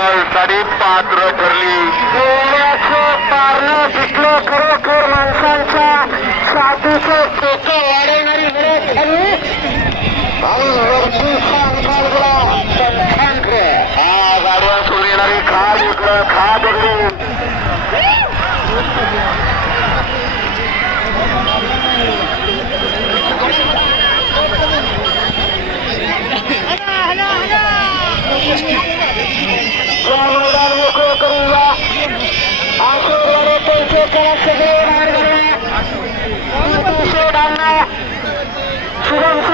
Final साठी पात्र ठरली. पारणं दिसलं खरोखर माणसांच्या साधूचं डोकं वाढवणारी लढत झाली आणि वरती सांगताल गेला हा गाड्या सोडून येणारी खाद इकडं खाद इकडे या मैदान मोकळं करूया आशीर्वाद पैसे करा सगळे